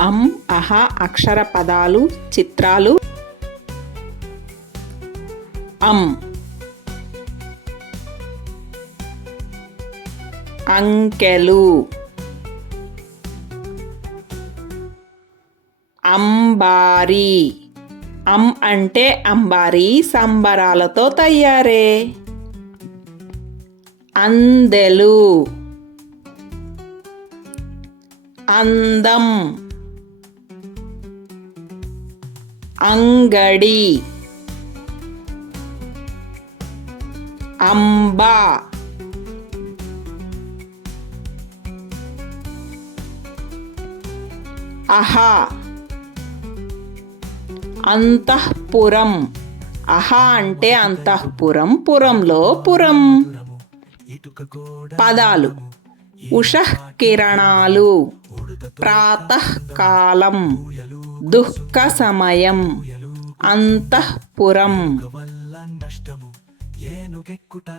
అం అహ అక్షర పదాలు చిత్రాలు. అం అంకెలు. అంబారి. అం అంటే అంబారి సంబరాలతో తయారే. అందెలు. అందం. అంగడి. అంబ. అహ అంతఃపురం. అహ అంటే అంతఃపురం, పురంలో పురం. పదాలు: ఉషః కిరణాలు, ప్రాతఃకాలం, దుఃఖ సమయం, అంతఃపురం.